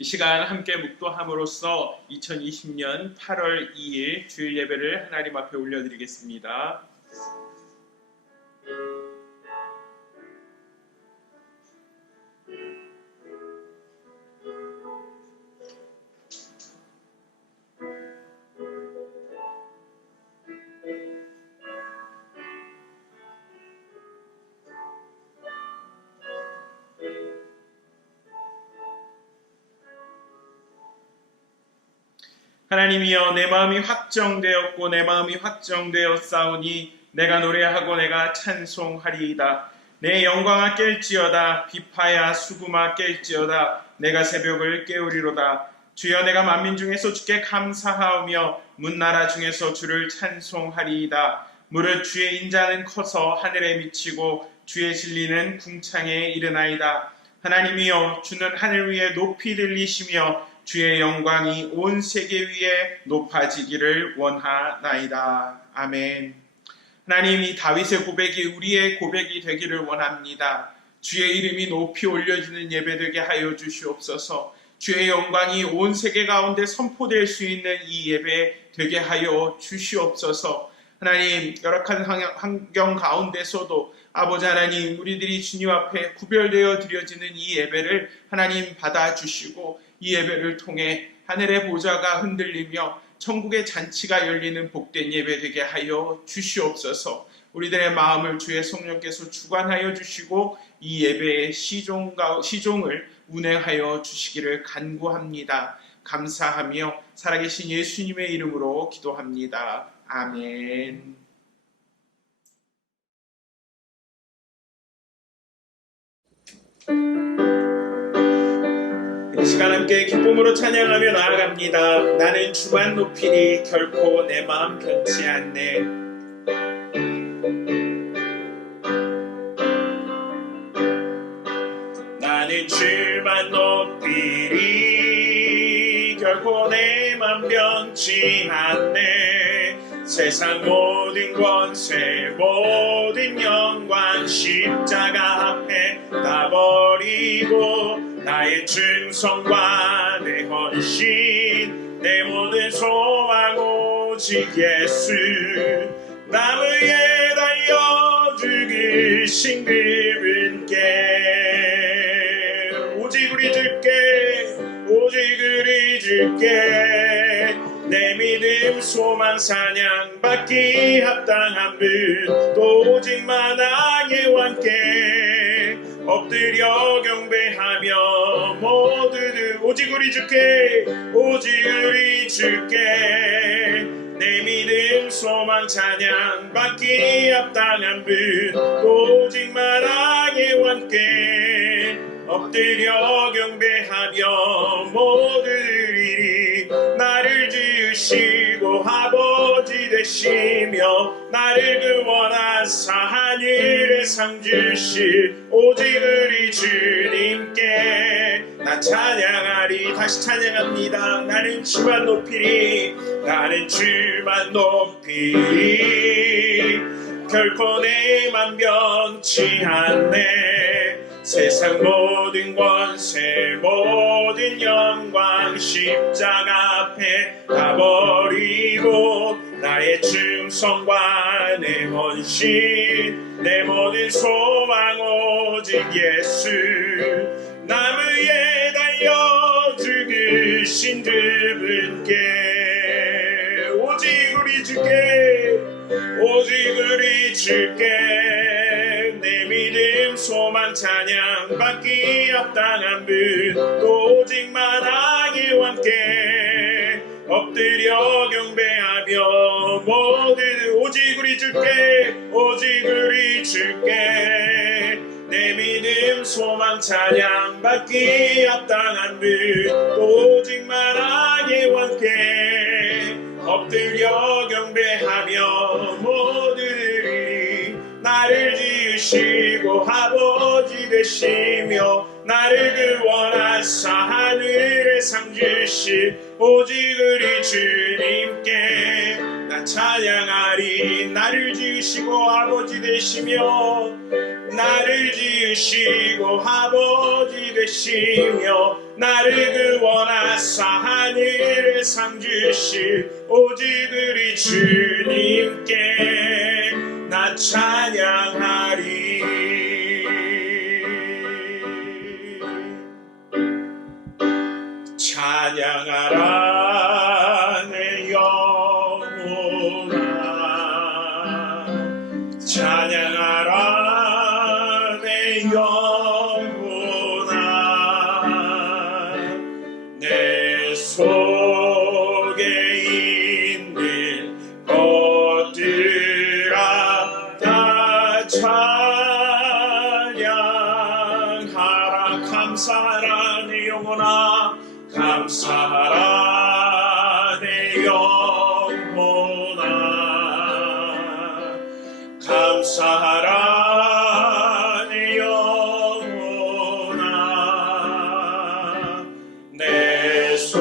이 시간 함께 묵도함으로써 2020년 8월 2일 주일 예배를 하나님 앞에 올려드리겠습니다. 하나님이여, 내 마음이 확정되었고 내 마음이 확정되었사오니 내가 노래하고 내가 찬송하리이다. 내 영광아 깰지어다. 비파야 수구마 깰지어다. 내가 새벽을 깨우리로다. 주여, 내가 만민 중에서 주께 감사하오며 문나라 중에서 주를 찬송하리이다. 무릇 주의 인자는 커서 하늘에 미치고 주의 진리는 궁창에 이르나이다. 하나님이여, 주는 하늘 위에 높이 들리시며 주의 영광이 온 세계 위에 높아지기를 원하나이다. 아멘. 하나님, 이 다윗의 고백이 우리의 고백이 되기를 원합니다. 주의 이름이 높이 올려지는 예배되게 하여 주시옵소서. 주의 영광이 온 세계 가운데 선포될 수 있는 이 예배 되게 하여 주시옵소서. 하나님, 열악한 환경 가운데서도 아버지 하나님, 우리들이 주님 앞에 구별되어 드려지는 이 예배를 하나님 받아주시고 이 예배를 통해 하늘의 보좌가 흔들리며 천국의 잔치가 열리는 복된 예배 되게 하여 주시옵소서. 우리들의 마음을 주의 성령께서 주관하여 주시고 이 예배의 시종을 운행하여 주시기를 간구합니다. 감사하며 살아계신 예수님의 이름으로 기도합니다. 아멘. 이 시간 함께 기쁨으로 찬양하며 나아갑니다. 나는 주만 높이니 결코 내 마음 변치 않네. 나는 주만 높이니 결코 내 마음 변치 않네. 세상 모든 권세 모든 영광 십자가 앞에 다 버리고 나의 충성과 내 헌신 내 모든 소망 오직 예수 나 위에 달려 죽으신 그분께 오직 우리 주께 오직 우리 주께 내 믿음 소망 사냥 받기 합당한 분 또 오직 만왕의 왕께 엎드려 경배하며 모두들 오직 우리 주께 오직 우리 주께 내 믿음 소망 찬양 받기 합당한 분 또 오직 만왕의 왕께 엎드려 경배하며 모두들이 나를 지으시고 아버지 되시며 나를 구원하사 하늘에 상 주실 오직 우리 주님께 나 찬양하리. 다시 찬양합니다. 나는 주만 높이리 나는 주만 높이리 결코 내 맘 변치 않네. 세상 모든 권세 모든 영광 십자가 앞에 다 버리고 나의 충성과 내 헌신 내 모든 소망 오직 예수 나 위에 달려 죽으신 그분께 오직 우리 주께 오직 우리 주께 내 믿음 소망 찬양 받기 합당한 분 또 오직 만왕의 왕께 엎드려 경배하며 모든 오직 우리 주께 오직 우리 주께 내 믿음 소망 찬양 받기 합당한 분 또 오직 만왕의 왕께 엎드려 경배하며 모두들이 나를 지으시고 아버지 되시며 나를 구원하사 하늘에 상 주실 오직 우리 주님께 나 찬양하리. 나를 지으시고 아버지 되시며 나를 지으시고 아버지 되시며 나를 구원하사 하늘에 상 주신 오직 우리 주님께 나 찬양하리. 찬양하라 내 영혼아, 찬양하라 내 영혼아, 내 속에 있는 것들아 다 찬양하라. 감사하라 내 영혼아, 감사하라 내 영혼아, 감사하라 내 영혼아, 내 속에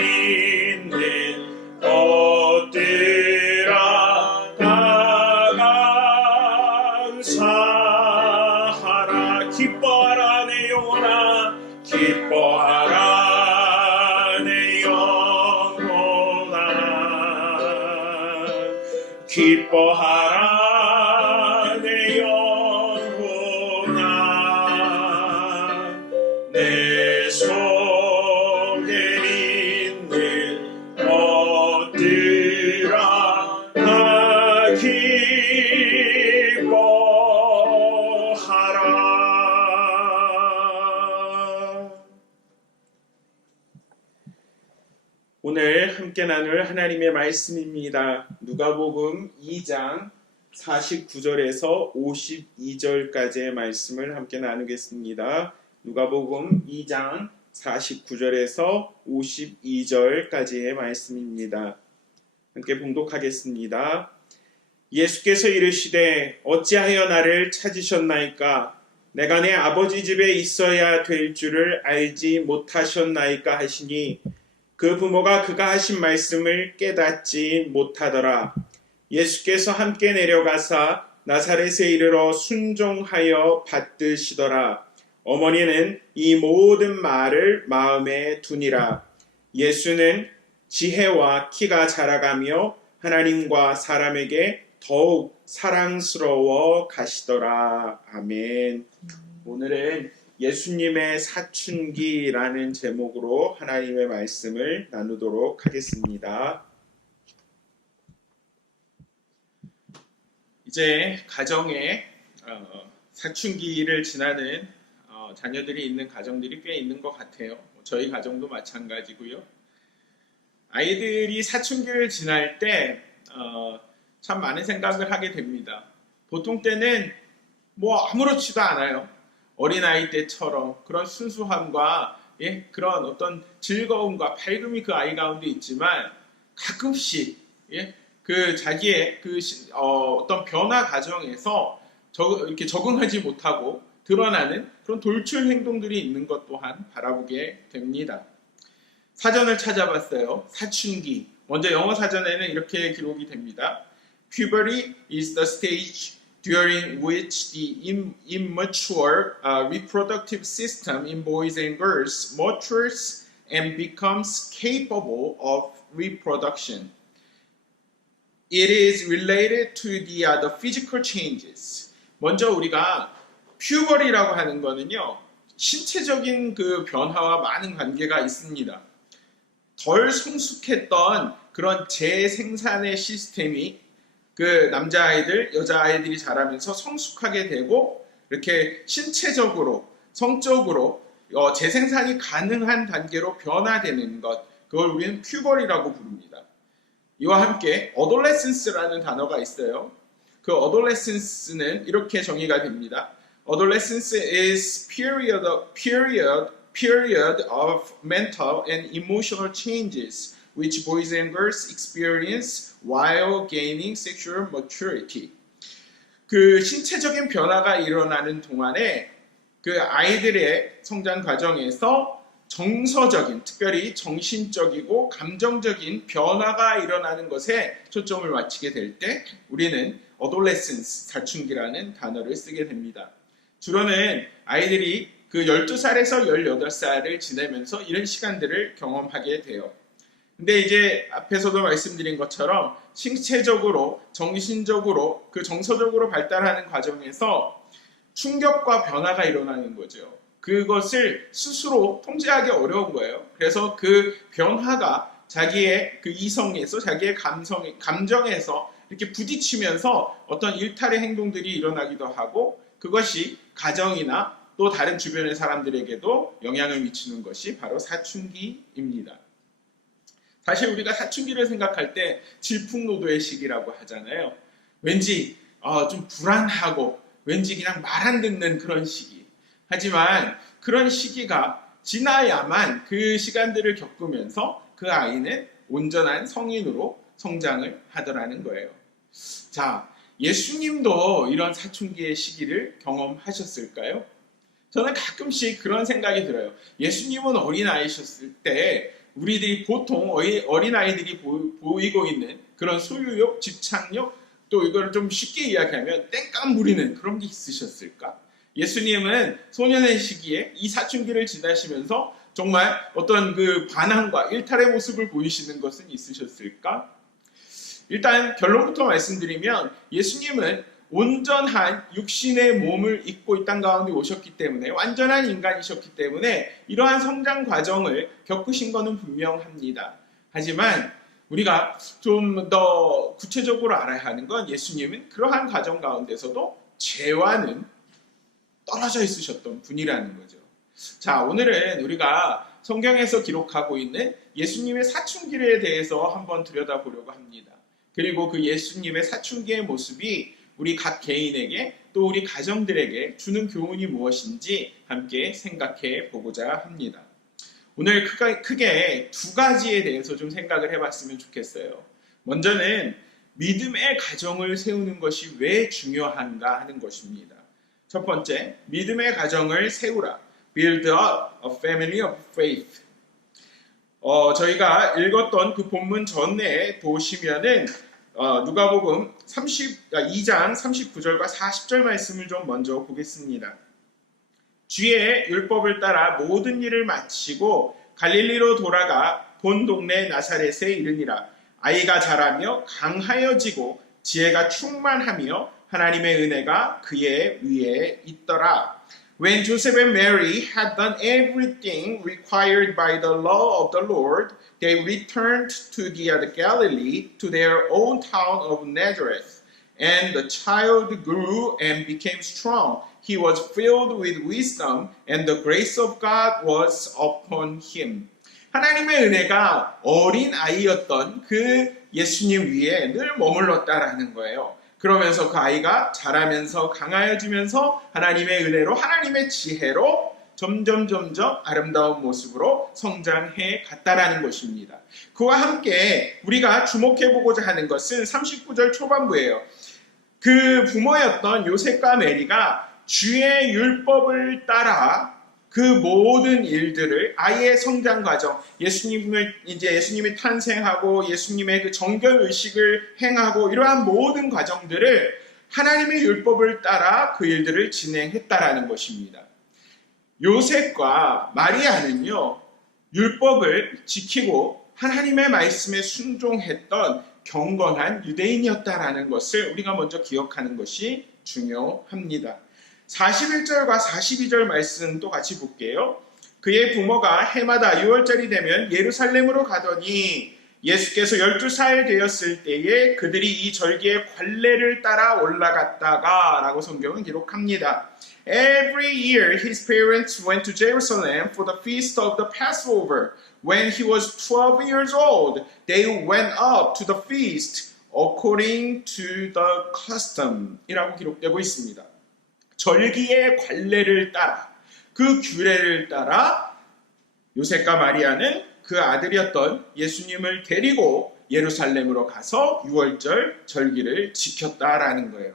있는 것들아 다 감사하라. 기뻐하라 내 영혼아, 기뻐하라 내 영혼아, 기뻐하라 내 영혼아, 내 속에 있는 것들아 다 기뻐하라. 오늘 함께 나눌 하나님의 말씀입니다. 누가복음 2장 49절에서 52절까지의 말씀을 함께 나누겠습니다. 누가복음 2장 49절에서 52절까지의 말씀입니다. 함께 봉독하겠습니다. 예수께서 이르시되 어찌하여 나를 찾으셨나이까? 내가 내 아버지 집에 있어야 될 줄을 알지 못하셨나이까 하시니 그 부모가 그가 하신 말씀을 깨닫지 못하더라. 예수께서 함께 내려가사 나사렛에 이르러 순종하여 받드시더라. 어머니는 이 모든 말을 마음에 두니라. 예수는 지혜와 키가 자라가며 하나님과 사람에게 더욱 사랑스러워 가시더라. 아멘. 오늘은 예수님의 사춘기라는 제목으로 하나님의 말씀을 나누도록 하겠습니다. 이제 가정에 사춘기를 지나는 자녀들이 있는 가정들이 꽤 있는 것 같아요. 저희 가정도 마찬가지고요. 아이들이 사춘기를 지날 때 참 많은 생각을 하게 됩니다. 보통 때는 아무렇지도 않아요. 어린아이 때처럼 그런 순수함과 그런 어떤 즐거움과 밝음이 그 아이 가운데 있지만 가끔씩 그 자기의 어떤 변화 과정에서 이렇게 적응하지 못하고 드러나는 그런 돌출 행동들이 있는 것 또한 바라보게 됩니다. 사전을 찾아봤어요. 사춘기. 먼저 영어 사전에는 이렇게 기록이 됩니다. Puberty is the stage during which the immature reproductive system in boys and girls matures and becomes capable of reproduction. It is related to the physical changes. 먼저 우리가 puberty라고 하는 거는요, 신체적인 그 변화와 많은 관계가 있습니다. 덜 성숙했던 그런 재생산의 시스템이 그 남자아이들, 여자아이들이 자라면서 성숙하게 되고 이렇게 신체적으로, 성적으로 재생산이 가능한 단계로 변화되는 것, 그걸 우리는 퓨버리라고 부릅니다. 이와 함께 adolescence라는 단어가 있어요. 그 adolescence는 이렇게 정의가 됩니다. Adolescence is period of mental and emotional changes which boys and girls experience while gaining sexual maturity. 그 신체적인 변화가 일어나는 동안에 그 아이들의 성장 과정에서 정서적인, 특별히 정신적이고 감정적인 변화가 일어나는 것에 초점을 맞추게 될 때 우리는 adolescence, 사춘기라는 단어를 쓰게 됩니다. 주로는 아이들이 그 12살에서 18살을 지내면서 이런 시간들을 경험하게 돼요. 근데 이제 앞에서도 말씀드린 것처럼 신체적으로, 정신적으로, 그 정서적으로 발달하는 과정에서 충격과 변화가 일어나는 거죠. 그것을 스스로 통제하기 어려운 거예요. 그래서 그 변화가 자기의 그 이성에서, 자기의 감정에서 이렇게 부딪히면서 어떤 일탈의 행동들이 일어나기도 하고, 그것이 가정이나 또 다른 주변의 사람들에게도 영향을 미치는 것이 바로 사춘기입니다. 사실 우리가 사춘기를 생각할 때 질풍노도의 시기라고 하잖아요. 왠지 좀 불안하고 왠지 그냥 말 안 듣는 그런 시기. 하지만 그런 시기가 지나야만 그 시간들을 겪으면서 그 아이는 온전한 성인으로 성장을 하더라는 거예요. 자, 예수님도 이런 사춘기의 시기를 경험하셨을까요? 저는 가끔씩 그런 생각이 들어요. 예수님은 어린아이셨을 때 우리들이 보통 어린아이들이 보이고 있는 그런 소유욕, 집착욕, 또 이걸 좀 쉽게 이야기하면 땡깡 부리는 그런 게 있으셨을까? 예수님은 소년의 시기에 이 사춘기를 지나시면서 정말 어떤 그 반항과 일탈의 모습을 보이시는 것은 있으셨을까? 일단 결론부터 말씀드리면 예수님은 온전한 육신의 몸을 입고 이 땅 가운데 오셨기 때문에, 완전한 인간이셨기 때문에 이러한 성장 과정을 겪으신 것은 분명합니다. 하지만 우리가 좀 더 구체적으로 알아야 하는 건 예수님은 그러한 과정 가운데서도 죄와는 떨어져 있으셨던 분이라는 거죠. 자, 오늘은 우리가 성경에서 기록하고 있는 예수님의 사춘기에 대해서 한번 들여다보려고 합니다. 그리고 그 예수님의 사춘기의 모습이 우리 각 개인에게 또 우리 가정들에게 주는 교훈이 무엇인지 함께 생각해 보고자 합니다. 오늘 크게 두 가지에 대해서 좀 생각을 해봤으면 좋겠어요. 먼저는 믿음의 가정을 세우는 것이 왜 중요한가 하는 것입니다. 첫 번째, 믿음의 가정을 세우라. Build up a family of faith. 저희가 읽었던 그 본문 전에 보시면은 누가복음 2장 39절과 40절 말씀을 좀 먼저 보겠습니다. 주의 율법을 따라 모든 일을 마치고 갈릴리로 돌아가 본 동네 나사렛에 이르니라. 아이가 자라며 강하여지고 지혜가 충만하며 하나님의 은혜가 그의 위에 있더라. When Joseph and Mary had done everything required by the law of the Lord, they returned to Galilee, to their own town of Nazareth. And the child grew and became strong. He was filled with wisdom, and the grace of God was upon him. 하나님의 은혜가 어린 아이였던 그 예수님 위에 늘 머물렀다라는 거예요. 그러면서 그 아이가 자라면서 강하여지면서 하나님의 은혜로, 하나님의 지혜로 점점 아름다운 모습으로 성장해 갔다라는 것입니다. 그와 함께 우리가 주목해보고자 하는 것은 39절 초반부예요. 그 부모였던 요셉과 메리가 주의 율법을 따라 그 모든 일들을, 아이의 성장 과정, 예수님이 탄생하고 예수님의 그 정결 의식을 행하고 이러한 모든 과정들을 하나님의 율법을 따라 그 일들을 진행했다라는 것입니다. 요셉과 마리아는요, 율법을 지키고 하나님의 말씀에 순종했던 경건한 유대인이었다라는 것을 우리가 먼저 기억하는 것이 중요합니다. 41절과 42절 말씀 또 같이 볼게요. 그의 부모가 해마다 6월절이 되면 예루살렘으로 가더니 예수께서 12살 되었을 때에 그들이 이 절기의 관례를 따라 올라갔다가 라고 성경은 기록합니다. Every year his parents went to Jerusalem for the feast of the Passover. When he was 12 years old, they went up to the feast according to the custom 이라고 기록되고 있습니다. 절기의 관례를 따라, 그 규례를 따라 요셉과 마리아는 그 아들이었던 예수님을 데리고 예루살렘으로 가서 6월절 절기를 지켰다라는 거예요.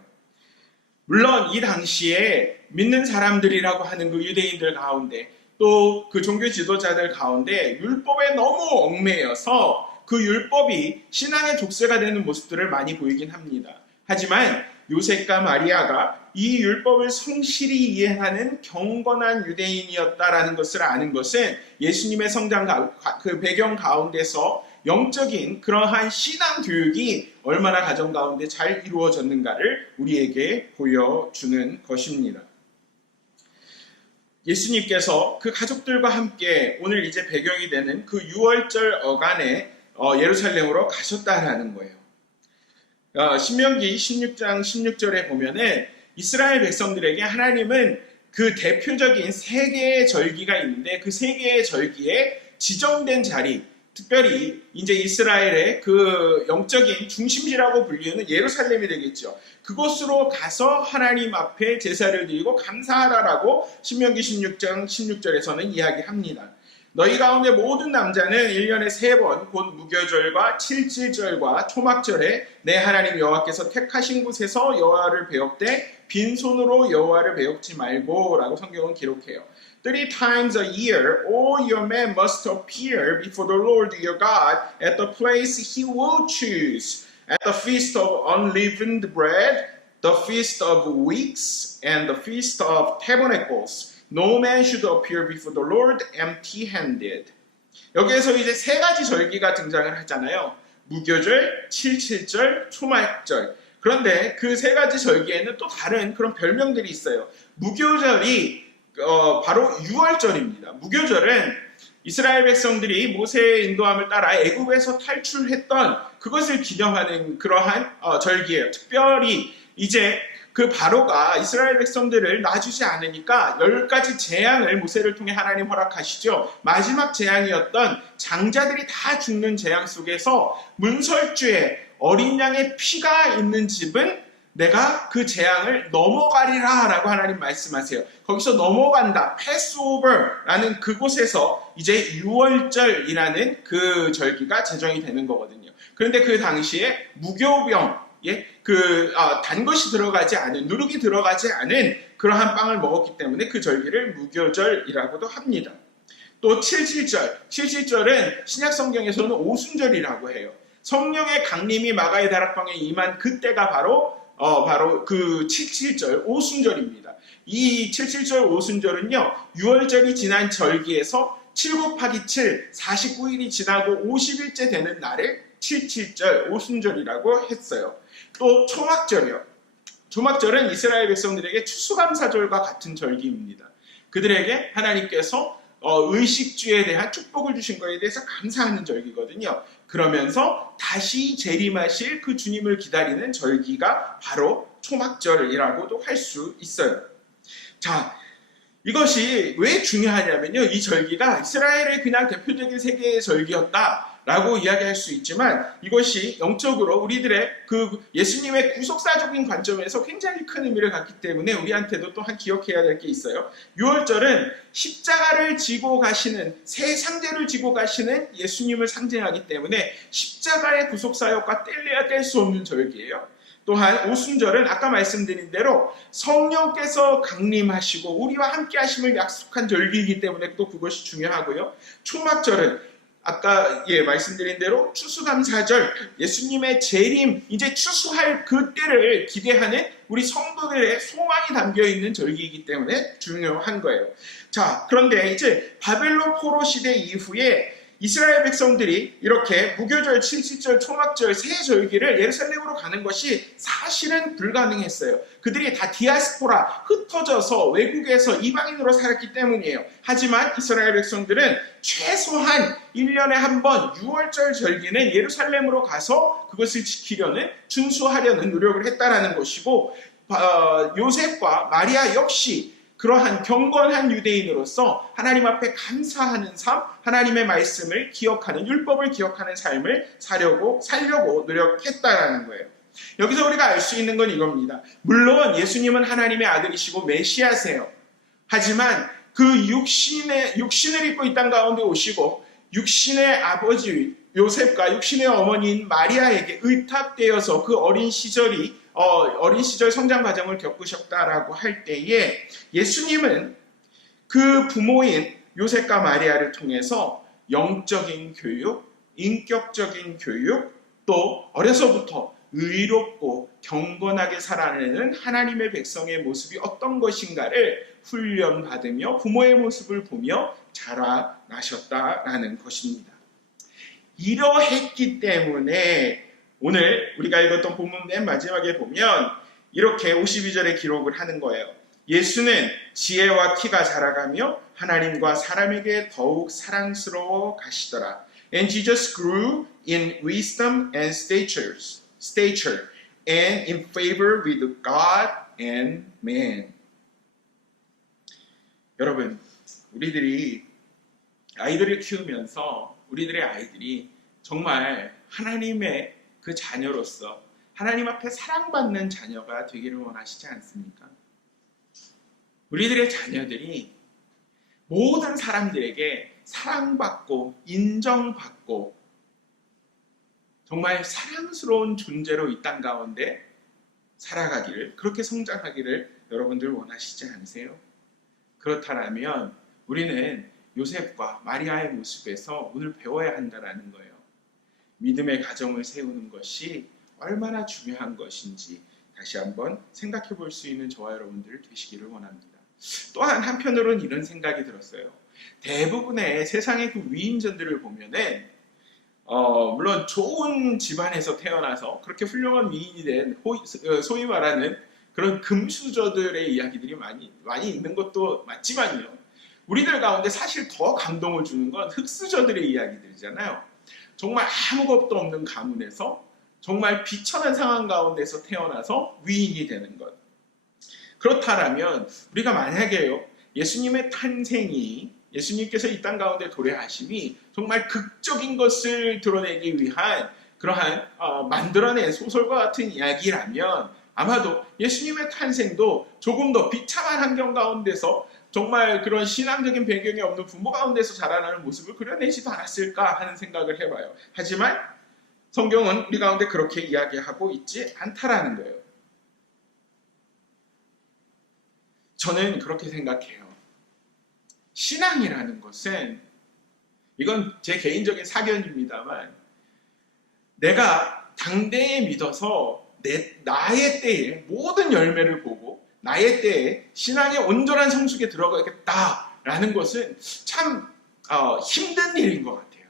물론 이 당시에 믿는 사람들이라고 하는 그 유대인들 가운데 또 그 종교 지도자들 가운데 율법에 너무 얽매여서 그 율법이 신앙의 족쇄가 되는 모습들을 많이 보이긴 합니다. 하지만 요셉과 마리아가 이 율법을 성실히 이해하는 경건한 유대인이었다라는 것을 아는 것은 예수님의 성장 그 배경 가운데서 영적인 그러한 신앙 교육이 얼마나 가정 가운데 잘 이루어졌는가를 우리에게 보여주는 것입니다. 예수님께서 그 가족들과 함께 오늘 이제 배경이 되는 그 유월절 어간에 예루살렘으로 가셨다라는 거예요. 신명기 16장 16절에 보면은 이스라엘 백성들에게 하나님은 그 대표적인 세 개의 절기가 있는데 그 세 개의 절기에 지정된 자리, 특별히 이제 이스라엘의 그 영적인 중심지라고 불리는 예루살렘이 되겠죠. 그곳으로 가서 하나님 앞에 제사를 드리고 감사하라라고 신명기 16장 16절에서는 이야기합니다. 너희 가운데 모든 남자는 1년에 3번 곧 무교절과 칠칠절과 초막절에 내 하나님 여호와께서 택하신 곳에서 여호와를 배웁되 빈손으로 여호와를 배웁지 말고 라고 성경은 기록해요. 3 times a year all your men must appear before the Lord your God at the place he will choose, at the feast of unleavened bread, the feast of weeks, and the feast of tabernacles. No man should appear before the Lord empty-handed. 여기에서 이제 세 가지 절기가 등장을 하잖아요. 무교절, 칠칠절, 초막절. 그런데 그 세 가지 절기에는 또 다른 그런 별명들이 있어요. 무교절이 바로 유월절입니다. 무교절은 이스라엘 백성들이 모세의 인도함을 따라 애굽에서 탈출했던 그것을 기념하는 그러한 절기예요. 특별히 이제 그 바로가 이스라엘 백성들을 놔주지 않으니까 10가지 재앙을 모세를 통해 하나님 허락하시죠. 마지막 재앙이었던 장자들이 다 죽는 재앙 속에서 문설주에 어린 양의 피가 있는 집은 내가 그 재앙을 넘어가리라 라고 하나님 말씀하세요. 거기서 넘어간다, 패스오버라는 그곳에서 이제 유월절이라는 그 절기가 제정이 되는 거거든요. 그런데 그 당시에 무교병, 단 것이 들어가지 않은, 누룩이 들어가지 않은 그러한 빵을 먹었기 때문에 그 절기를 무교절이라고도 합니다. 또 칠칠절은 신약 성경에서는 오순절이라고 해요. 성령의 강림이 마가의 다락방에 임한 그때가 바로 그 칠칠절 오순절입니다. 이 칠칠절 오순절은요, 유월절이 지난 절기에서 7 곱하기 7, 49일이 지나고 50일째 되는 날을 칠칠절 오순절이라고 했어요. 또 초막절이요. 초막절은 이스라엘 백성들에게 추수감사절과 같은 절기입니다. 그들에게 하나님께서 의식주에 대한 축복을 주신 것에 대해서 감사하는 절기거든요. 그러면서 다시 재림하실 그 주님을 기다리는 절기가 바로 초막절이라고도 할 수 있어요. 자, 이것이 왜 중요하냐면요. 이 절기가 이스라엘의 그냥 대표적인 세계의 절기였다라고 이야기할 수 있지만 이것이 영적으로 우리들의 그 예수님의 구속사적인 관점에서 굉장히 큰 의미를 갖기 때문에 우리한테도 또한 기억해야 될 게 있어요. 유월절은 십자가를 지고 가시는, 새 상대를 지고 가시는 예수님을 상징하기 때문에 십자가의 구속사역과 뗄래야 뗄 수 없는 절기예요. 또한 오순절은 아까 말씀드린 대로 성령께서 강림하시고 우리와 함께 하심을 약속한 절기이기 때문에 또 그것이 중요하고요. 초막절은 아까 말씀드린 대로 추수감사절, 예수님의 재림, 이제 추수할 그때를 기대하는 우리 성도들의 소망이 담겨있는 절기이기 때문에 중요한 거예요. 자, 그런데 이제 바벨론 포로 시대 이후에 이스라엘 백성들이 이렇게 무교절, 칠칠절, 초막절 세 절기를 예루살렘으로 가는 것이 사실은 불가능했어요. 그들이 다 디아스포라, 흩어져서 외국에서 이방인으로 살았기 때문이에요. 하지만 이스라엘 백성들은 최소한 1년에 한 번 유월절 절기는 예루살렘으로 가서 그것을 지키려는, 준수하려는 노력을 했다라는 것이고, 요셉과 마리아 역시 그러한 경건한 유대인으로서 하나님 앞에 감사하는 삶, 하나님의 말씀을 기억하는, 율법을 기억하는 삶을 살려고 노력했다라는 거예요. 여기서 우리가 알 수 있는 건 이겁니다. 물론 예수님은 하나님의 아들이시고 메시아세요. 하지만 그 육신을 입고 이 땅 가운데 오시고 육신의 아버지 요셉과 육신의 어머니인 마리아에게 의탁되어서 그 어린 시절 성장 과정을 겪으셨다라고 할 때에 예수님은 그 부모인 요셉과 마리아를 통해서 영적인 교육, 인격적인 교육, 또 어려서부터 의롭고 경건하게 살아내는 하나님의 백성의 모습이 어떤 것인가를 훈련받으며 부모의 모습을 보며 자라나셨다라는 것입니다. 이러했기 때문에 오늘 우리가 읽었던 본문 맨 마지막에 보면 이렇게 52절에 기록을 하는 거예요. 예수는 지혜와 키가 자라가며 하나님과 사람에게 더욱 사랑스러워 가시더라. And Jesus grew in wisdom and stature and in favor with God and man. 여러분, 우리들이 아이들을 키우면서 우리들의 아이들이 정말 하나님의 그 자녀로서 하나님 앞에 사랑받는 자녀가 되기를 원하시지 않습니까? 우리들의 자녀들이 모든 사람들에게 사랑받고 인정받고 정말 사랑스러운 존재로 이 땅 가운데 살아가기를, 그렇게 성장하기를 여러분들 원하시지 않으세요? 그렇다면 우리는 요셉과 마리아의 모습에서 오늘 배워야 한다는 거예요. 믿음의 가정을 세우는 것이 얼마나 중요한 것인지 다시 한번 생각해 볼 수 있는 저와 여러분들 되시기를 원합니다. 또한 한편으로는 이런 생각이 들었어요. 대부분의 세상의 그 위인전들을 보면은 물론 좋은 집안에서 태어나서 그렇게 훌륭한 위인이 된 소위 말하는 그런 금수저들의 이야기들이 많이 있는 것도 맞지만요. 우리들 가운데 사실 더 감동을 주는 건 흙수저들의 이야기들이잖아요. 정말 아무것도 없는 가문에서 정말 비천한 상황 가운데서 태어나서 위인이 되는 것. 그렇다면 우리가 만약에요, 예수님의 탄생이, 예수님께서 이 땅 가운데 도래하심이 정말 극적인 것을 드러내기 위한 그러한 만들어낸 소설과 같은 이야기라면 아마도 예수님의 탄생도 조금 더 비참한 환경 가운데서 정말 그런 신앙적인 배경이 없는 부모 가운데서 자라나는 모습을 그려내지도 않았을까 하는 생각을 해봐요. 하지만 성경은 우리 가운데 그렇게 이야기하고 있지 않다라는 거예요. 저는 그렇게 생각해요. 신앙이라는 것은, 이건 제 개인적인 사견입니다만, 내가 당대에 믿어서 나의 때에 모든 열매를 보고 나의 때에 신앙의 온전한 성숙에 들어가겠다라는 것은 참 힘든 일인 것 같아요.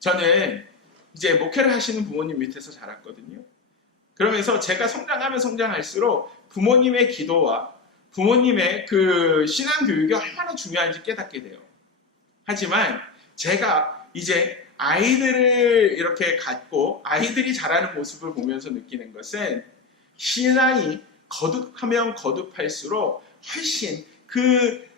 저는 이제 목회를 하시는 부모님 밑에서 자랐거든요. 그러면서 제가 성장할수록 부모님의 기도와 부모님의 그 신앙 교육이 얼마나 중요한지 깨닫게 돼요. 하지만 제가 이제 아이들을 이렇게 갖고 아이들이 자라는 모습을 보면서 느끼는 것은 신앙이 거듭하면 거듭할수록 훨씬 그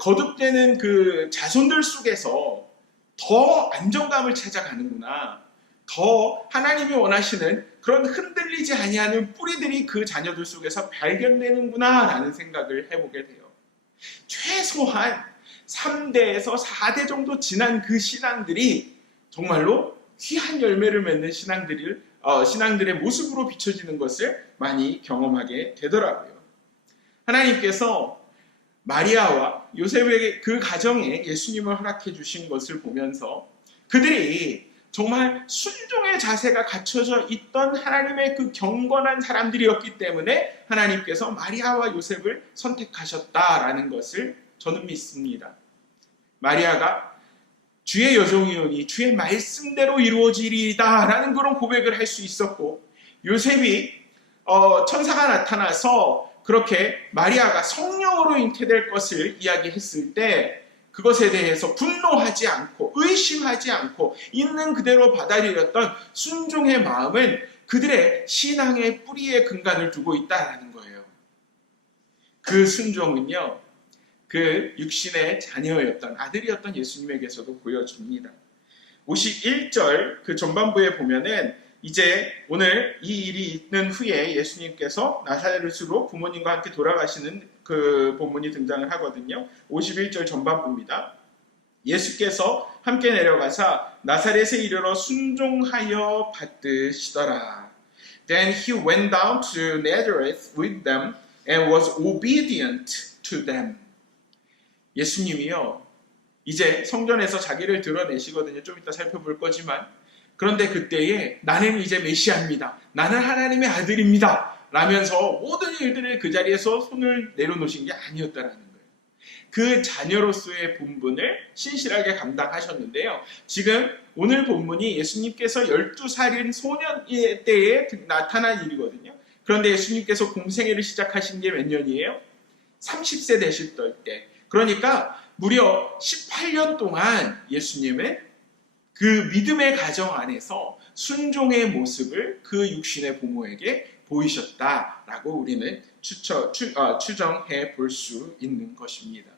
거듭되는 그 자손들 속에서 더 안정감을 찾아가는구나. 더 하나님이 원하시는 그런 흔들리지 아니하는 뿌리들이 그 자녀들 속에서 발견되는구나 라는 생각을 해보게 돼요. 최소한 3대에서 4대 정도 지난 그 신앙들이 정말로 귀한 열매를 맺는 신앙들의 모습으로 비춰지는 것을 많이 경험하게 되더라고요. 하나님께서 마리아와 요셉에게 그 가정에 예수님을 허락해 주신 것을 보면서 그들이 정말 순종의 자세가 갖춰져 있던 하나님의 그 경건한 사람들이었기 때문에 하나님께서 마리아와 요셉을 선택하셨다라는 것을 저는 믿습니다. 마리아가 주의 여종이오니 주의 말씀대로 이루어지리이다 라는 그런 고백을 할 수 있었고, 요셉이 천사가 나타나서 그렇게 마리아가 성령으로 잉태될 것을 이야기했을 때 그것에 대해서 분노하지 않고 의심하지 않고 있는 그대로 받아들였던 순종의 마음은 그들의 신앙의 뿌리에 근간을 두고 있다는 거예요. 그 순종은요, 그 육신의 자녀였던 아들이었던 예수님에게서도 보여줍니다. 51절 그 전반부에 보면은 이제 오늘 이 일이 있는 후에 예수님께서 나사렛으로 부모님과 함께 돌아가시는 그 본문이 등장을 하거든요. 51절 전반부입니다. 예수께서 함께 내려가사 나사렛에 이르러 순종하여 받으시더라. Then he went down to Nazareth with them and was obedient to them. 예수님이요, 이제 성전에서 자기를 드러내시거든요. 좀 이따 살펴볼 거지만. 그런데 그때에 나는 이제 메시아입니다. 나는 하나님의 아들입니다. 라면서 모든 일들을 그 자리에서 손을 내려놓으신 게 아니었다라는 거예요. 그 자녀로서의 본분을 신실하게 감당하셨는데요. 지금 오늘 본문이 예수님께서 12살인 소년의 때에 나타난 일이거든요. 그런데 예수님께서 공생애를 시작하신 게 몇 년이에요? 30세 되실 때. 그러니까 무려 18년 동안 예수님은 그 믿음의 가정 안에서 순종의 모습을 그 육신의 부모에게 보이셨다라고 우리는 추정해 볼 수 있는 것입니다.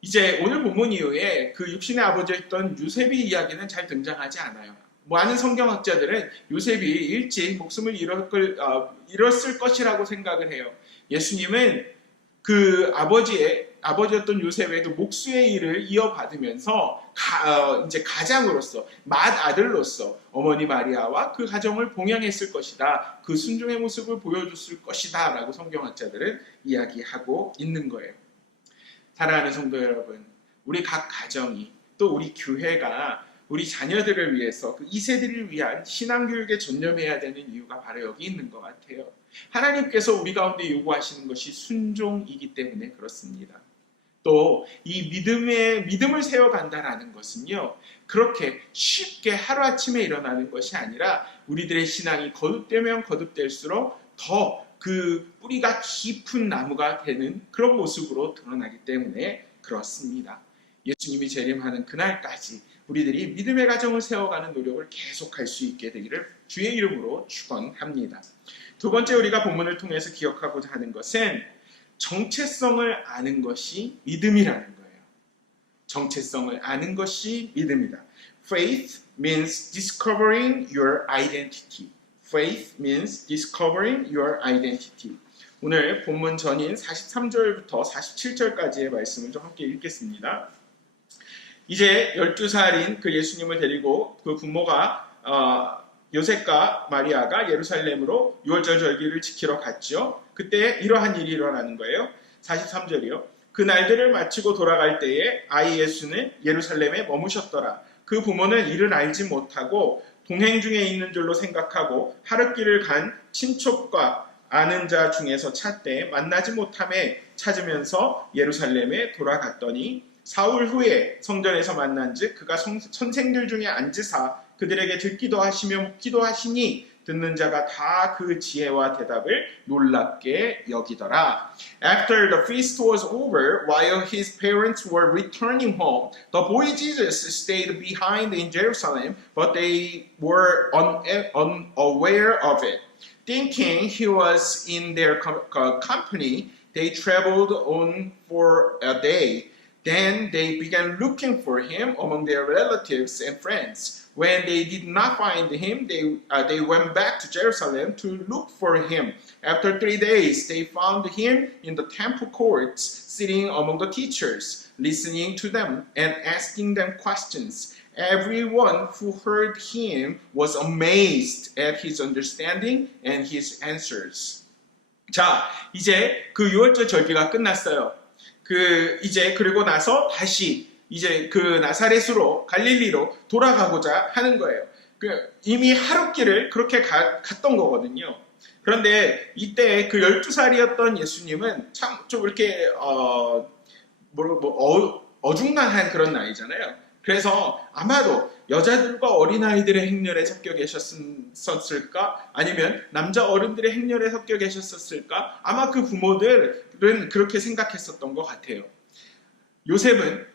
이제 오늘 본문 이후에 그 육신의 아버지였던 요셉의 이야기는 잘 등장하지 않아요. 많은 성경학자들은 요셉이 일찍 목숨을 잃었을 것이라고 생각을 해요. 예수님은 그 아버지였던 요셉의 그 목수의 일을 이어받으면서 이제 가장으로서 맏아들로서 어머니 마리아와 그 가정을 봉양했을 것이다. 그 순종의 모습을 보여줬을 것이다 라고 성경학자들은 이야기하고 있는 거예요. 사랑하는 성도 여러분, 우리 각 가정이 또 우리 교회가 우리 자녀들을 위해서 그 2세들을 위한 신앙교육에 전념해야 되는 이유가 바로 여기 있는 것 같아요. 하나님께서 우리 가운데 요구하시는 것이 순종이기 때문에 그렇습니다. 또 이 믿음을 세워간다라는 것은요, 그렇게 쉽게 하루아침에 일어나는 것이 아니라 우리들의 신앙이 거듭되면 거듭될수록 더 그 뿌리가 깊은 나무가 되는 그런 모습으로 드러나기 때문에 그렇습니다. 예수님이 재림하는 그날까지 우리들이 믿음의 가정을 세워가는 노력을 계속할 수 있게 되기를 주의 이름으로 축원합니다. 두 번째 우리가 본문을 통해서 기억하고자 하는 것은 정체성을 아는 것이 믿음이라는 거예요. 정체성을 아는 것이 믿음이다. Faith means discovering your identity. Faith means discovering your identity. 오늘 본문 전인 43절부터 47절까지의 말씀을 좀 함께 읽겠습니다. 이제 12살인 그 예수님을 데리고 그 부모가 요셉과 마리아가 예루살렘으로 유월절 절기를 지키러 갔죠. 그때 이러한 일이 일어나는 거예요. 43절이요. 그 날들을 마치고 돌아갈 때에 아이 예수는 예루살렘에 머무셨더라. 그 부모는 이를 알지 못하고 동행 중에 있는 줄로 생각하고 하룻길을 간 친척과 아는 자 중에서 찾되 만나지 못함에 찾으면서 예루살렘에 돌아갔더니 사흘 후에 성전에서 만난즉 그가 선생들 중에 앉으사 그들에게 듣기도 하시며 묻기도 하시니 듣는 자가 다 그 지혜와 대답을 놀랍게 여기더라. After the feast was over, while his parents were returning home, the boy Jesus stayed behind in Jerusalem, but they were unaware of it. Thinking he was in their company, they traveled on for a day. Then they began looking for him among their relatives and friends. When they did not find him, they went back to Jerusalem to look for him. After 3 days, they found him in the temple courts, sitting among the teachers, listening to them and asking them questions. Everyone who heard him was amazed at his understanding and his answers. 자, 이제 그 유월절 절기가 끝났어요. 그리고 나서 다시 이제 그 나사렛으로 갈릴리로 돌아가고자 하는 거예요. 이미 하룻길을 그렇게 갔던 거거든요. 그런데 이때 그 12살이었던 예수님은 참 좀 이렇게 어중간한 그런 나이잖아요. 그래서 아마도 여자들과 어린아이들의 행렬에 섞여 계셨을까? 아니면 남자 어른들의 행렬에 섞여 계셨을까? 아마 그 부모들은 그렇게 생각했었던 것 같아요. 요셉은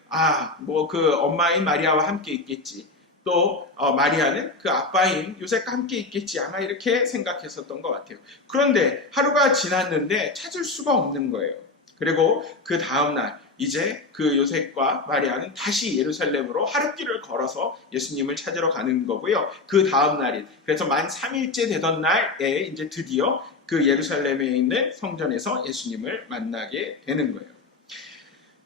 그 엄마인 마리아와 함께 있겠지. 또 마리아는 그 아빠인 요셉과 함께 있겠지. 아마 이렇게 생각했었던 것 같아요. 그런데 하루가 지났는데 찾을 수가 없는 거예요. 그리고 그 다음날 이제 그 요셉과 마리아는 다시 예루살렘으로 하룻길을 걸어서 예수님을 찾으러 가는 거고요. 그 다음 날인, 그래서 만 3일째 되던 날에 이제 드디어 그 예루살렘에 있는 성전에서 예수님을 만나게 되는 거예요.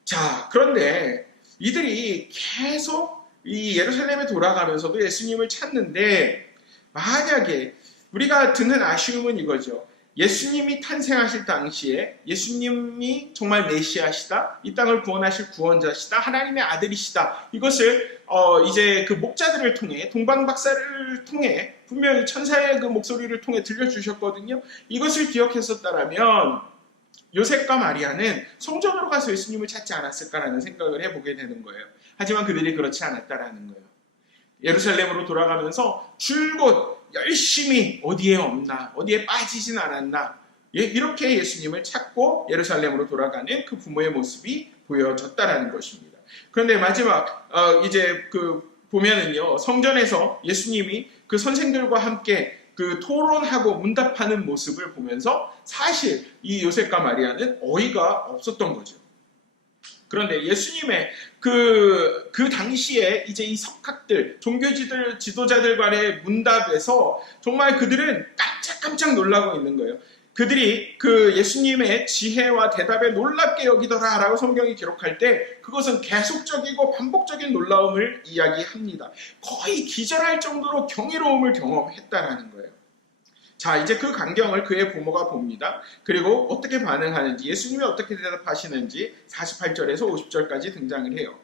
자, 그런데 이들이 계속 이 예루살렘에 돌아가면서도 예수님을 찾는데, 만약에 우리가 드는 아쉬움은 이거죠. 예수님이 탄생하실 당시에 예수님이 정말 메시아시다, 이 땅을 구원하실 구원자시다, 하나님의 아들이시다, 이것을 이제 그 목자들을 통해, 동방박사를 통해 분명히 천사의 그 목소리를 통해 들려주셨거든요. 이것을 기억했었다라면 요셉과 마리아는 성전으로 가서 예수님을 찾지 않았을까라는 생각을 해보게 되는 거예요. 하지만 그들이 그렇지 않았다라는 거예요. 예루살렘으로 돌아가면서 줄곧 열심히 어디에 없나, 어디에 빠지진 않았나, 이렇게 예수님을 찾고 예루살렘으로 돌아가는 그 부모의 모습이 보여졌다라는 것입니다. 그런데 마지막 이제 보면은요, 성전에서 예수님이 그 선생들과 함께 그 토론하고 문답하는 모습을 보면서 사실 이 요셉과 마리아는 어이가 없었던 거죠. 그런데 예수님의 그 당시에 이제 이 석학들, 종교지들, 지도자들 간의 문답에서 정말 그들은 깜짝 놀라고 있는 거예요. 그들이 그 예수님의 지혜와 대답에 놀랍게 여기더라라고 성경이 기록할 때 그것은 계속적이고 반복적인 놀라움을 이야기합니다. 거의 기절할 정도로 경이로움을 경험했다라는 거예요. 자, 이제 그 광경을 그의 부모가 봅니다. 그리고 어떻게 반응하는지, 예수님이 어떻게 대답하시는지 48절에서 50절까지 등장을 해요.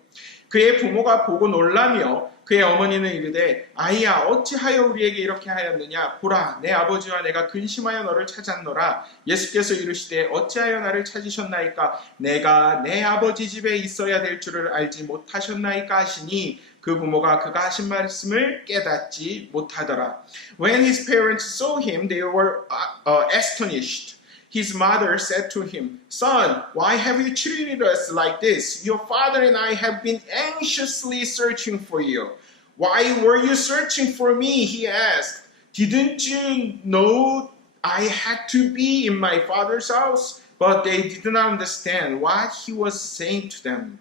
그의 부모가 보고 놀라며 그의 어머니는 이르되 아이야 어찌하여 우리에게 이렇게 하였느냐, 보라 내 아버지와 내가 근심하여 너를 찾았노라. 예수께서 이르시되 어찌하여 나를 찾으셨나이까, 내가 내 아버지 집에 있어야 될 줄을 알지 못하셨나이까 하시니 그 부모가 그가 하신 말씀을 깨닫지 못하더라. When his parents saw him, they were astonished. His mother said to him, Son, why have you treated us like this? Your father and I have been anxiously searching for you. Why were you searching for me? He asked. Didn't you know I had to be in my father's house? But they did not understand what he was saying to them.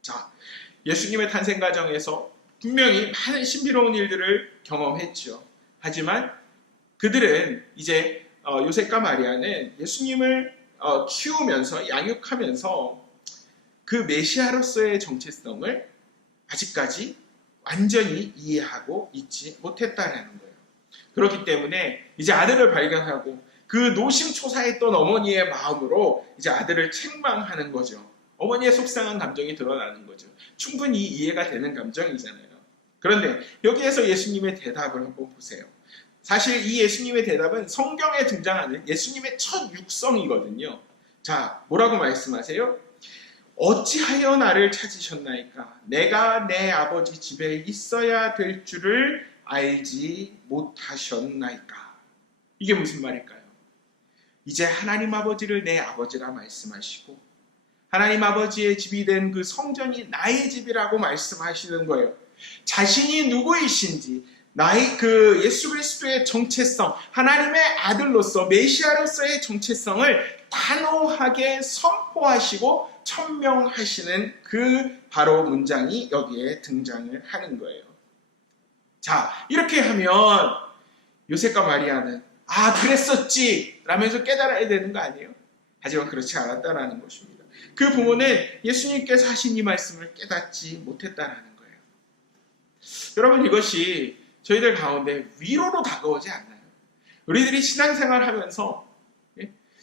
자, 예수님의 탄생 과정에서 분명히 많은 신비로운 일들을 경험했죠. 하지만 그들은 이제 요셉과 마리아는 예수님을 키우면서 양육하면서 그 메시아로서의 정체성을 아직까지 완전히 이해하고 있지 못했다는 거예요. 그렇기 때문에 이제 아들을 발견하고 그 노심초사했던 어머니의 마음으로 이제 아들을 책망하는 거죠. 어머니의 속상한 감정이 드러나는 거죠. 충분히 이해가 되는 감정이잖아요. 그런데 여기에서 예수님의 대답을 한번 보세요. 사실 이 예수님의 대답은 성경에 등장하는 예수님의 첫 육성이거든요. 자, 뭐라고 말씀하세요? 어찌하여 나를 찾으셨나이까? 내가 내 아버지 집에 있어야 될 줄을 알지 못하셨나이까? 이게 무슨 말일까요? 이제 하나님 아버지를 내 아버지라 말씀하시고 하나님 아버지의 집이 된 그 성전이 나의 집이라고 말씀하시는 거예요. 자신이 누구이신지, 나의 그 예수 그리스도의 정체성, 하나님의 아들로서 메시아로서의 정체성을 단호하게 선포하시고 천명하시는 그 바로 문장이 여기에 등장을 하는 거예요. 자, 이렇게 하면 요셉과 마리아는 그랬었지 라면서 깨달아야 되는 거 아니에요? 하지만 그렇지 않았다라는 것입니다. 그 부모는 예수님께서 하신 이 말씀을 깨닫지 못했다라는 거예요. 여러분, 이것이 저희들 가운데 위로로 다가오지 않나요? 우리들이 신앙생활 하면서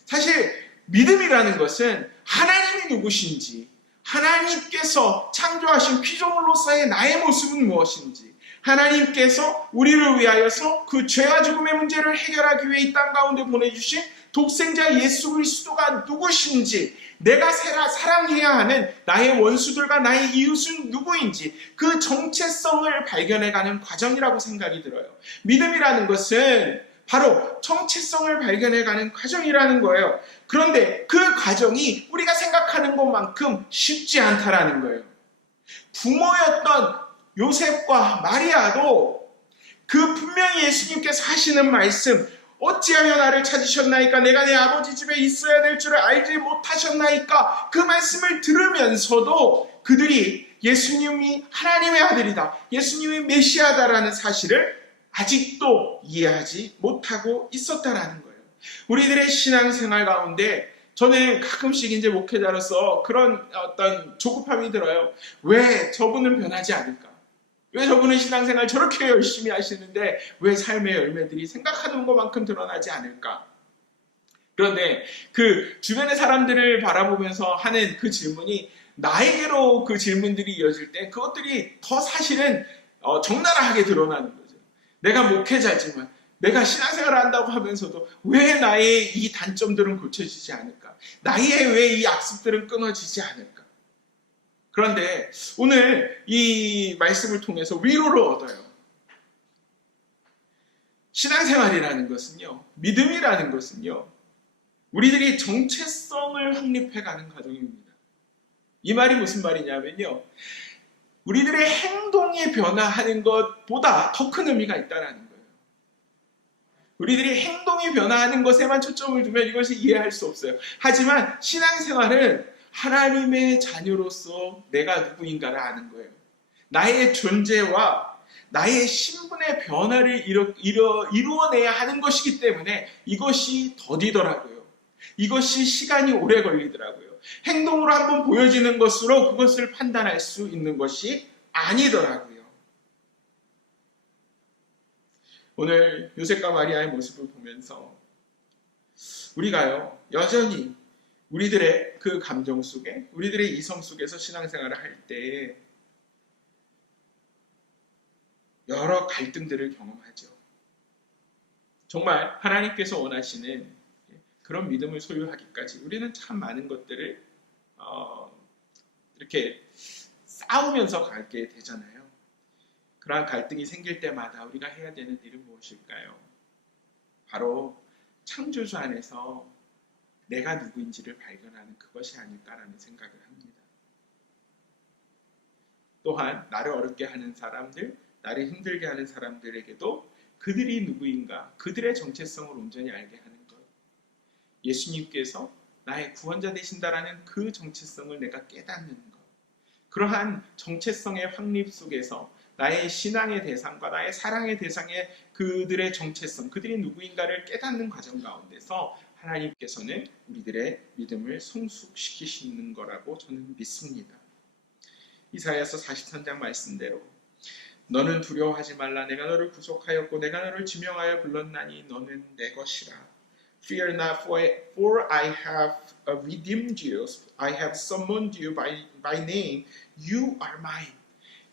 사실 믿음이라는 것은 하나님이 누구신지, 하나님께서 창조하신 피조물로서의 나의 모습은 무엇인지, 하나님께서 우리를 위하여서 그 죄와 죽음의 문제를 해결하기 위해 이 땅 가운데 보내주신 독생자 예수 그리스도가 누구신지, 내가 사랑해야 하는 나의 원수들과 나의 이웃은 누구인지 그 정체성을 발견해가는 과정이라고 생각이 들어요. 믿음이라는 것은 바로 정체성을 발견해가는 과정이라는 거예요. 그런데 그 과정이 우리가 생각하는 것만큼 쉽지 않다라는 거예요. 부모였던 요셉과 마리아도 그 분명히 예수님께서 하시는 말씀, 어찌하여 나를 찾으셨나이까? 내가 내 아버지 집에 있어야 될 줄을 알지 못하셨나이까? 그 말씀을 들으면서도 그들이 예수님이 하나님의 아들이다, 예수님이 메시아다라는 사실을 아직도 이해하지 못하고 있었다라는 거예요. 우리들의 신앙생활 가운데 저는 가끔씩 이제 목회자로서 그런 어떤 조급함이 들어요. 왜 저분은 변하지 않을까? 왜 저분은 신앙생활 저렇게 열심히 하시는데 왜 삶의 열매들이 생각하는 것만큼 드러나지 않을까? 그런데 그 주변의 사람들을 바라보면서 하는 그 질문이 나에게로 그 질문들이 이어질 때 그것들이 더 사실은 적나라하게 드러나는 거죠. 내가 목회자지만 내가 신앙생활을 한다고 하면서도 왜 나의 이 단점들은 고쳐지지 않을까? 나의 왜 이 악습들은 끊어지지 않을까? 그런데 오늘 이 말씀을 통해서 위로를 얻어요. 신앙생활이라는 것은요, 믿음이라는 것은요, 우리들이 정체성을 확립해가는 과정입니다. 이 말이 무슨 말이냐면요, 우리들의 행동이 변화하는 것보다 더 큰 의미가 있다는 거예요. 우리들이 행동이 변화하는 것에만 초점을 두면 이것이 이해할 수 없어요. 하지만 신앙생활은 하나님의 자녀로서 내가 누구인가를 아는 거예요. 나의 존재와 나의 신분의 변화를 이루어내야 하는 것이기 때문에 이것이 더디더라고요. 이것이 시간이 오래 걸리더라고요. 행동으로 한번 보여지는 것으로 그것을 판단할 수 있는 것이 아니더라고요. 오늘 요셉과 마리아의 모습을 보면서 우리가요, 여전히 우리들의 그 감정 속에, 우리들의 이성 속에서 신앙생활을 할 때 여러 갈등들을 경험하죠. 정말 하나님께서 원하시는 그런 믿음을 소유하기까지 우리는 참 많은 것들을 이렇게 싸우면서 가게 되잖아요. 그러한 갈등이 생길 때마다 우리가 해야 되는 일은 무엇일까요? 바로 창조주 안에서 내가 누구인지를 발견하는 그것이 아닐까라는 생각을 합니다. 또한 나를 어렵게 하는 사람들, 나를 힘들게 하는 사람들에게도 그들이 누구인가, 그들의 정체성을 온전히 알게 하는 것. 예수님께서 나의 구원자 되신다라는 그 정체성을 내가 깨닫는 것. 그러한 정체성의 확립 속에서 나의 신앙의 대상과 나의 사랑의 대상의 그들의 정체성, 그들이 누구인가를 깨닫는 과정 가운데서 하나님께서는 우리들의 믿음을 성숙시키시는 거라고 저는 믿습니다. 이사야서 43장 말씀대로 너는 두려워하지 말라. 내가 너를 구속하였고 내가 너를 지명하여 불렀나니 너는 내 것이라. Fear not, for I have redeemed you. I have summoned you by name. You are mine.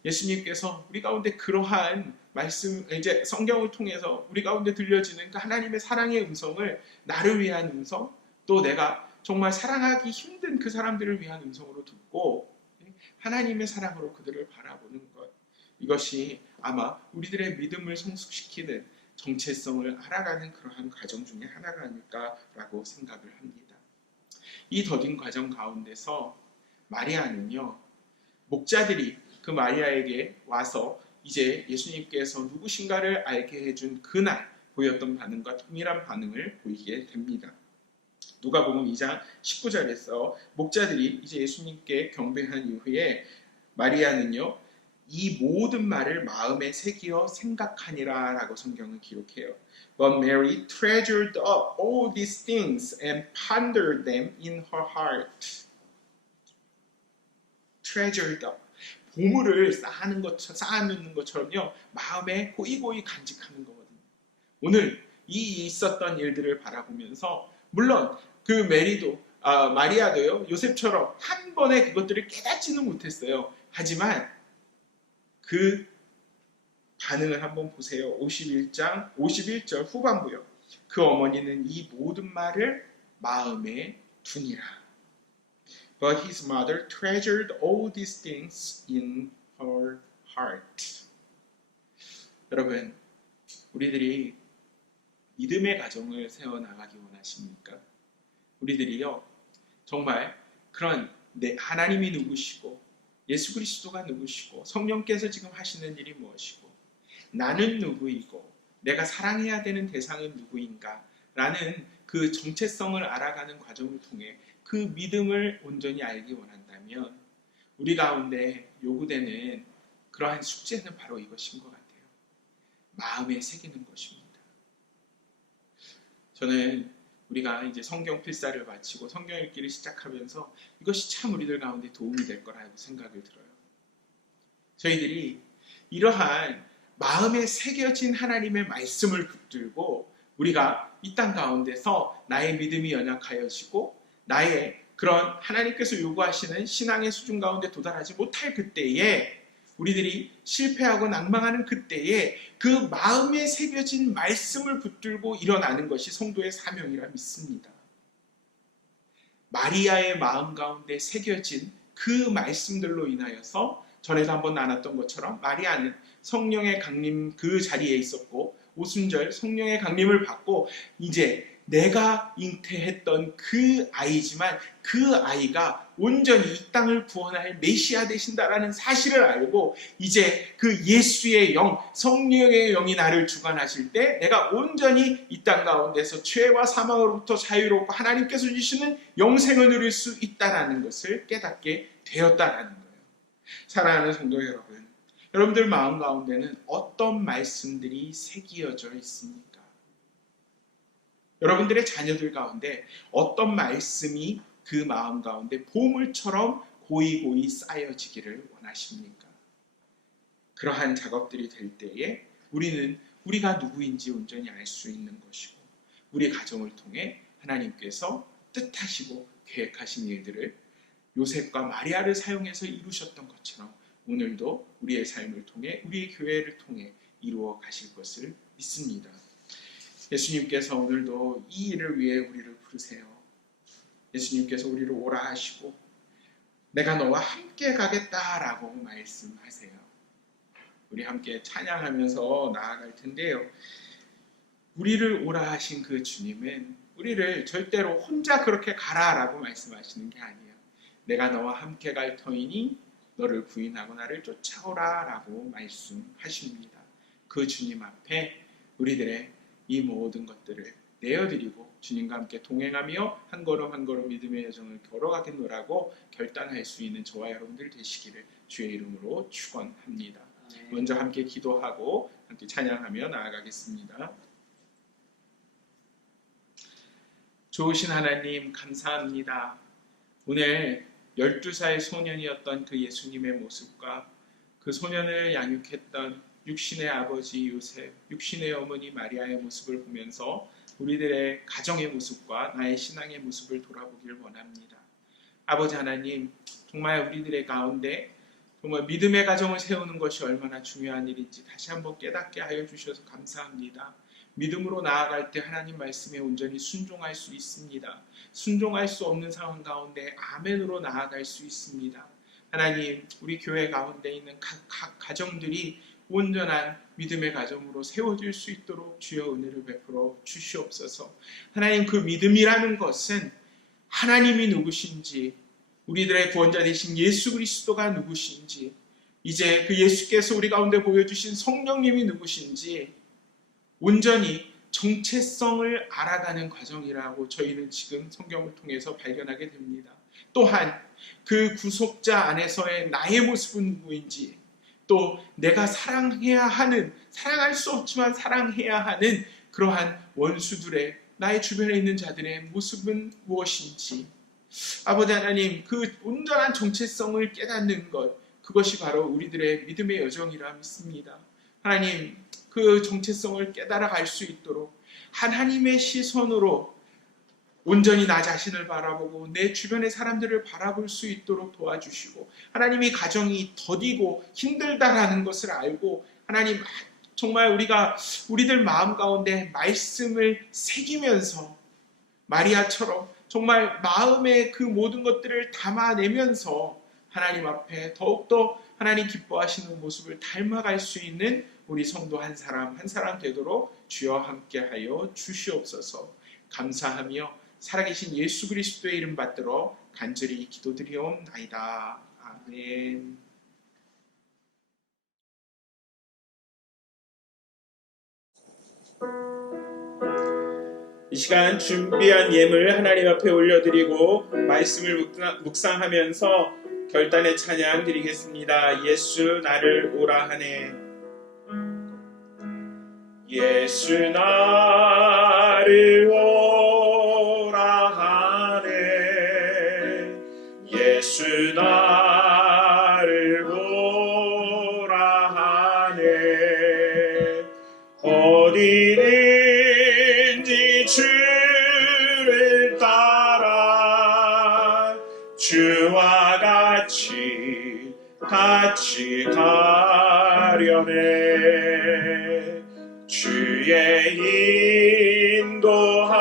예수님께서 우리 가운데 그러한 말씀, 이제 성경을 통해서 우리 가운데 들려지는 그 하나님의 사랑의 음성을 나를 위한 음성, 또 내가 정말 사랑하기 힘든 그 사람들을 위한 음성으로 듣고 하나님의 사랑으로 그들을 바라보는 것. 이것이 아마 우리들의 믿음을 성숙시키는 정체성을 알아가는 그러한 과정 중에 하나가 아닐까라고 생각을 합니다. 이 더딘 과정 가운데서 마리아는요, 목자들이 그 마리아에게 와서 이제 예수님께서 누구신가를 알게 해준 그날 보였던 반응과 동일한 반응을 보이게 됩니다. 누가복음 2장 19절에서 목자들이 이제 예수님께 경배한 이후에 마리아는요, 이 모든 말을 마음에 새기어 생각하니라 라고 성경은 기록해요. But Mary treasured up all these things and pondered them in her heart. Treasured up. 보물을 쌓아놓는 것처럼요, 마음에 고이고이 간직하는 거거든요. 오늘 이 있었던 일들을 바라보면서 물론 그 마리아도요, 요셉처럼 한 번에 그것들을 깨닫지는 못했어요. 하지만 그 반응을 한번 보세요. 51절 후반부요. 그 어머니는 이 모든 말을 마음에 두니라. But his mother treasured all these things in her heart. 여러분, 우리들이 믿음의 가정을 세워나가기 원하십니까? 우리들이요, 정말 그런 하나님이 누구시고 예수 그리스도가 누구시고 성령께서 지금 하시는 일이 무엇이고 나는 누구이고 내가 사랑해야 되는 대상은 누구인가 라는 그 정체성을 알아가는 과정을 통해 그 믿음을 온전히 알기 원한다면 우리 가운데 요구되는 그러한 숙제는 바로 이것인 것 같아요. 마음에 새기는 것입니다. 저는 우리가 이제 성경 필사를 마치고 성경 읽기를 시작하면서 이것이 참 우리들 가운데 도움이 될 거라고 생각을 들어요. 저희들이 이러한 마음에 새겨진 하나님의 말씀을 붙들고 우리가 이 땅 가운데서 나의 믿음이 연약하여지고 나의 그런 하나님께서 요구하시는 신앙의 수준 가운데 도달하지 못할 그때에 우리들이 실패하고 낭망하는 그때에 그 마음에 새겨진 말씀을 붙들고 일어나는 것이 성도의 사명이라 믿습니다. 마리아의 마음 가운데 새겨진 그 말씀들로 인하여서 전에도 한번 나눴던 것처럼 마리아는 성령의 강림 그 자리에 있었고 오순절 성령의 강림을 받고 이제 내가 잉태했던 그 아이지만 그 아이가 온전히 이 땅을 구원할 메시아 되신다라는 사실을 알고 이제 그 예수의 영, 성령의 영이 나를 주관하실 때 내가 온전히 이 땅 가운데서 죄와 사망으로부터 자유롭고 하나님께서 주시는 영생을 누릴 수 있다라는 것을 깨닫게 되었다라는 거예요. 사랑하는 성도 여러분, 여러분들 마음 가운데는 어떤 말씀들이 새기어져 있습니까? 여러분들의 자녀들 가운데 어떤 말씀이 그 마음 가운데 보물처럼 고이고이 쌓여지기를 원하십니까? 그러한 작업들이 될 때에 우리는 우리가 누구인지 온전히 알 수 있는 것이고 우리 가정을 통해 하나님께서 뜻하시고 계획하신 일들을 요셉과 마리아를 사용해서 이루셨던 것처럼 오늘도 우리의 삶을 통해 우리의 교회를 통해 이루어 가실 것을 믿습니다. 예수님께서 오늘도 이 일을 위해 우리를 부르세요. 예수님께서 우리를 오라 하시고 내가 너와 함께 가겠다라고 말씀하세요. 우리 함께 찬양하면서 나아갈 텐데요. 우리를 오라 하신 그 주님은 우리를 절대로 혼자 그렇게 가라라고 말씀하시는 게 아니에요. 내가 너와 함께 갈 터이니 너를 부인하고 나를 쫓아오라라고 말씀하십니다. 그 주님 앞에 우리들의 이 모든 것들을 내어드리고 주님과 함께 동행하며 한 걸음 한 걸음 믿음의 여정을 걸어가겠노라고 결단할 수 있는 저와 여러분들 되시기를 주의 이름으로 축원합니다. 먼저 함께 기도하고 함께 찬양하며 나아가겠습니다. 좋으신 하나님 감사합니다. 오늘 12살 소년이었던 그 예수님의 모습과 그 소년을 양육했던 육신의 아버지 요셉, 육신의 어머니 마리아의 모습을 보면서 우리들의 가정의 모습과 나의 신앙의 모습을 돌아보길 원합니다. 아버지 하나님, 정말 우리들의 가운데 정말 믿음의 가정을 세우는 것이 얼마나 중요한 일인지 다시 한번 깨닫게 하여 주셔서 감사합니다. 믿음으로 나아갈 때 하나님 말씀에 온전히 순종할 수 있습니다. 순종할 수 없는 상황 가운데 아멘으로 나아갈 수 있습니다. 하나님, 우리 교회 가운데 있는 각 가정들이 온전한 믿음의 가정으로 세워질 수 있도록 주여 은혜를 베풀어 주시옵소서. 하나님, 그 믿음이라는 것은 하나님이 누구신지, 우리들의 구원자 되신 예수 그리스도가 누구신지, 이제 그 예수께서 우리 가운데 보여주신 성령님이 누구신지 온전히 정체성을 알아가는 과정이라고 저희는 지금 성경을 통해서 발견하게 됩니다. 또한 그 구속자 안에서의 나의 모습은 누구인지, 또 내가 사랑해야 하는, 사랑할 수 없지만 사랑해야 하는 그러한 원수들의, 나의 주변에 있는 자들의 모습은 무엇인지, 아버지 하나님, 그 온전한 정체성을 깨닫는 것, 그것이 바로 우리들의 믿음의 여정이라 믿습니다. 하나님, 그 정체성을 깨달아 갈 수 있도록 하나님의 시선으로 온전히 나 자신을 바라보고 내 주변의 사람들을 바라볼 수 있도록 도와주시고, 하나님이 가정이 더디고 힘들다라는 것을 알고 하나님 정말 우리들 마음 가운데 말씀을 새기면서 마리아처럼 정말 마음의 그 모든 것들을 담아내면서 하나님 앞에 더욱더 하나님 기뻐하시는 모습을 닮아갈 수 있는 우리 성도 한 사람 한 사람 되도록 주여 함께하여 주시옵소서. 감사하며 살아계신 예수 그리스도의 이름 받들어 간절히 기도드리옵나이다. 아멘. 이 시간 준비한 예물 하나님 앞에 올려드리고 말씀을 묵상하면서 결단의 찬양 드리겠습니다. 예수 나를 오라 하네. 예수 나를 오라 하네. 예수 나를 오라 주를 따라 주와 같이 가려네. 주의 인도하심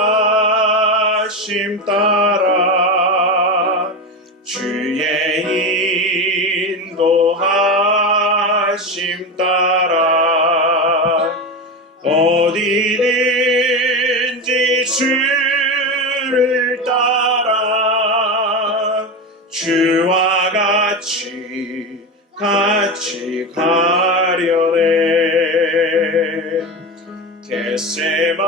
따라 주의 인도하심 따라 어디든지 주를 따라 주와 같이 가려네. 겟세마네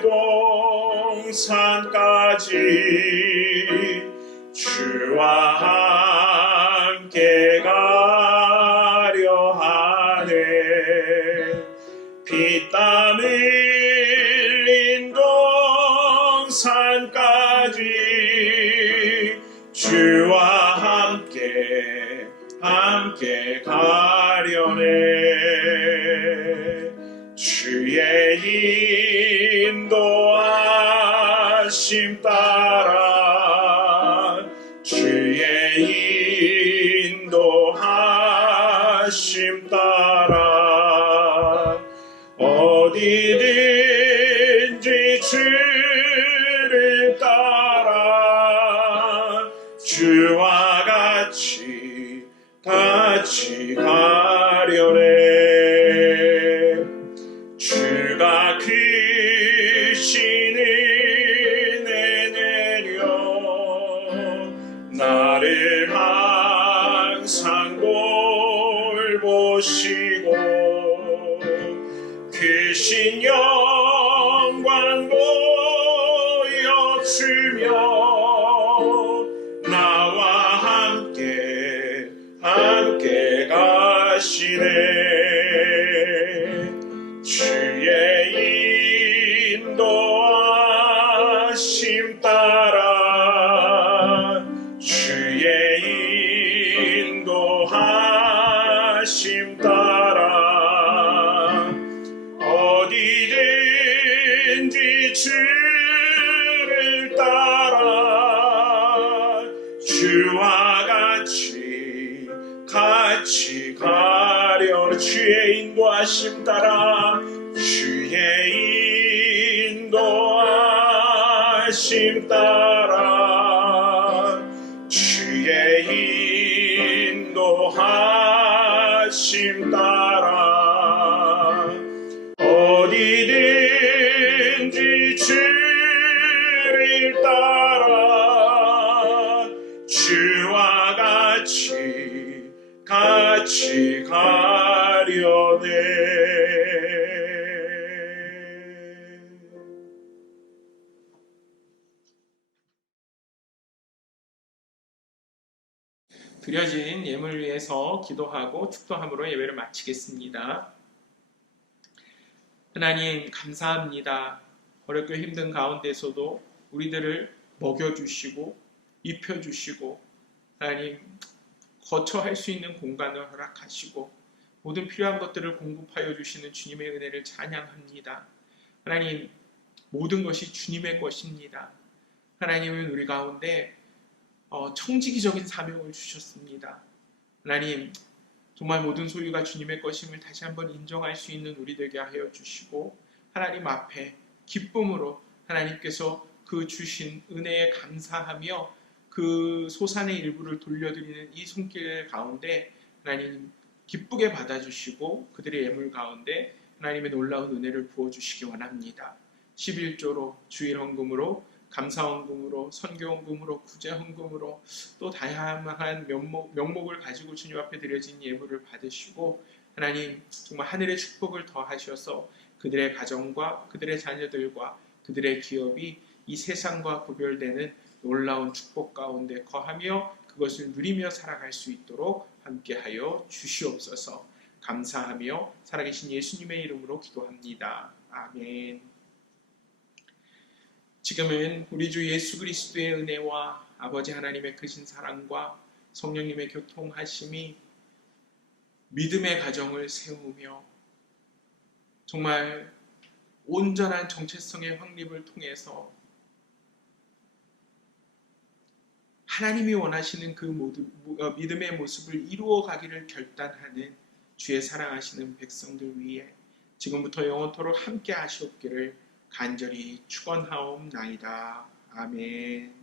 동산까지 주와 함께 가려 하네. 피땀 흘린 동산까지 주와 함께 가려네. 주의 인도하심 따라 주의 인도하심 따라 어디든지 주를 따라 주와 같이 가려네. 주가 크신 은혜 내려 나를 항상 돌보시고 크신 영광 보여주며 나와 함께 가시네. 주의 인도하심 따라 주의 인도하심 따라 어디든지 주를 따라 주와 같이 가려는 주의 인도하심 따라 주의 인도하심 따라 주의 인도하심 따라 어디든지 주를 따라 주와 같이 가려네. 드려진 예물을 위해서 기도하고 축도함으로 예배를 마치겠습니다. 하나님 감사합니다. 어렵고 힘든 가운데서도 우리들을 먹여주시고 입혀주시고 하나님 거처할 수 있는 공간을 허락하시고 모든 필요한 것들을 공급하여 주시는 주님의 은혜를 찬양합니다. 하나님 모든 것이 주님의 것입니다. 하나님은 우리 가운데 청지기적인 사명을 주셨습니다. 하나님 정말 모든 소유가 주님의 것임을 다시 한번 인정할 수 있는 우리 되게 하여 주시고 하나님 앞에 기쁨으로 하나님께서 그 주신 은혜에 감사하며 그 소산의 일부를 돌려드리는 이 손길 가운데 하나님 기쁘게 받아주시고 그들의 예물 가운데 하나님의 놀라운 은혜를 부어주시기 원합니다. 11조로 주일헌금으로 감사헌금으로 선교헌금으로 구제헌금으로 또 다양한 명목을 가지고 주님 앞에 드려진 예물을 받으시고 하나님 정말 하늘의 축복을 더하셔서 그들의 가정과 그들의 자녀들과 그들의 기업이 이 세상과 구별되는 놀라운 축복 가운데 거하며 그것을 누리며 살아갈 수 있도록 함께하여 주시옵소서. 감사하며 살아계신 예수님의 이름으로 기도합니다. 아멘. 지금은 우리 주 예수 그리스도의 은혜와 아버지 하나님의 크신 사랑과 성령님의 교통하심이 믿음의 가정을 세우며 정말 온전한 정체성의 확립을 통해서 하나님이 원하시는 그 믿음의 모습을 이루어 가기를 결단하는 주의 사랑하시는 백성들 위해 지금부터 영원토록 함께 하시옵기를 간절히 축원하옵나이다. 아멘.